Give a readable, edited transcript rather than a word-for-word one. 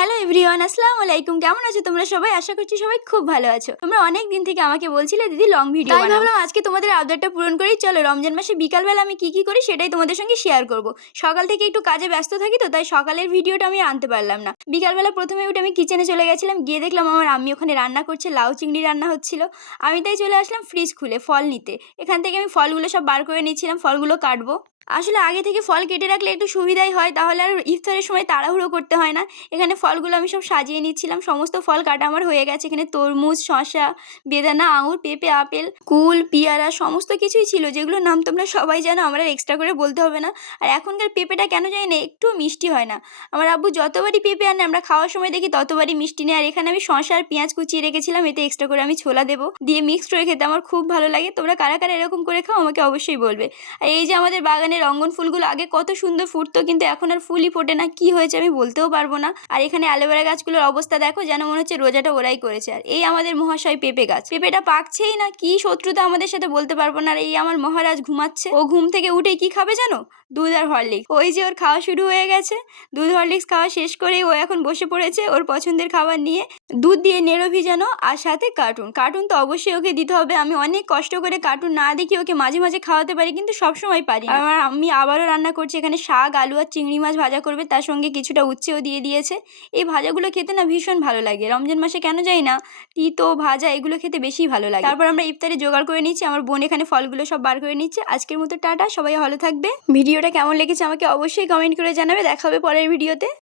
Hello everyone, আসসালামু আলাইকুম। কেমন আছো তোমরা সবাই? আশা করছি সবাই খুব ভালো আছো। তোমরা অনেক দিন থেকে আমাকে বলছিলে দিদি লং ভিডিও বানাও। তাই ভাবলাম আজকে তোমাদের আবদারটা পূরণ করেই চলো রমজান মাসে বিকালবেলা আমি কি করি সেটাই তোমাদের সঙ্গে শেয়ার করব। সকাল থেকে একটু কাজে ব্যস্ত থাকি তো তাই সকালের ভিডিওটা আমি আনতে পারলাম না। বিকালবেলা প্রথমে উঠে আমি কিচেনে চলে গেছিলাম, গিয়ে দেখলাম আমার আম্মি ওখানে রান্না করছে, লাউ চিংড়ি রান্না হচ্ছিল। আমি তাই চলে আসলাম ফ্রিজ খুলে ফল নিতে। এখান থেকে আমি ফলগুলো সব বার করে নিচ্ছিলাম, ফলগুলো কাটবো। আসলে আগে থেকে ফল কেটে রাখলে একটু সুবিধাই হয়, তাহলে আর ইফতারের সময় তাড়াহুড়ো করতে হয় না। এখানে ফলগুলো আমি সব সাজিয়ে নিচ্ছিলাম, সমস্ত ফল কাটা আমার হয়ে গেছে। এখানে তরমুজ, শসা, বেদানা, আঙুর, পেঁপে, আপেল, কুল, পিয়ারা সমস্ত কিছুই ছিল, যেগুলোর নাম তোমরা সবাই জানো, আমার আর এক্সট্রা করে বলতে হবে না। আর এখনকার পেঁপেটা কেন জানি না একটু মিষ্টি হয় না। আমার আব্বু যতবারই পেঁপে আনে আমরা খাওয়ার সময় দেখি ততবারই মিষ্টি নেই। আর এখানে আমি শসা আর পেঁয়াজ কুচিয়ে রেখেছিলাম, এতে এক্সট্রা করে আমি ছোলা দেবো, দিয়ে মিক্সড করে খেতে আমার খুব ভালো লাগে। তোমরা কারা কারা এরকম করে খাও আমাকে অবশ্যই বলবে। আর এই যে আমাদের বাগানের রঙ্গন ফুলগুলো আগে কত সুন্দর ফুটতো, কিন্তু এখন আর ফুলই ফোটে না, কি হয়েছে আমি বলতেও পারবো না। আর এখানে অ্যালোভেরা গাছগুলোর অবস্থা দেখো, যেন মনে হচ্ছে রোজাটা ওরাই করেছে। আর এই আমাদের মহাশয় পেঁপে গাছ, পেঁপেটা পাকছেই না, কি শত্রুতা আমাদের সাথে বলতে পারবো না। আর এই আমার মহারাজ ঘুমাচ্ছে, ও ঘুম থেকে উঠেই কি খাবে জানো? দুধ আর হরলিক্স। ওই যে ওর খাওয়া শুরু হয়ে গেছে, দুধ হরলিক্স খাওয়া শেষ করেই ও এখন বসে পড়েছে ওর পছন্দের খাবার নিয়ে। দুধ দিয়ে নেড়ো ভিজানো আর সাথে কার্টুন। কার্টুন তো অবশ্যই ওকে দিতে হবে। আমি অনেক কষ্ট করে কার্টুন না দেখি ওকে মাঝে মাঝে খাওয়াতে পারি, কিন্তু সবসময় পারি না। আমার আমি আবারও রান্না করছি, এখানে শাক, আলু আর চিংড়ি মাছ ভাজা করবে, তার সঙ্গে কিছুটা উচ্ছেও দিয়ে দিয়েছে। এই ভাজাগুলো খেতে না ভীষণ ভালো লাগে রমজান মাসে, কেন জানি না, তিতো ভাজা এগুলো খেতে বেশি ভালো লাগে। তারপর আমরা ইফতারে জোগাড় করে নিচ্ছি, আমার বোন এখানে ফলগুলো সব বার করে নিচ্ছে। আজকের মতো টাটা, সবাই ভালো থাকবে। ভিডিওটা কেমন লেগেছে আমাকে অবশ্যই কমেন্ট করে জানাবে। দেখা হবে পরের ভিডিওতে।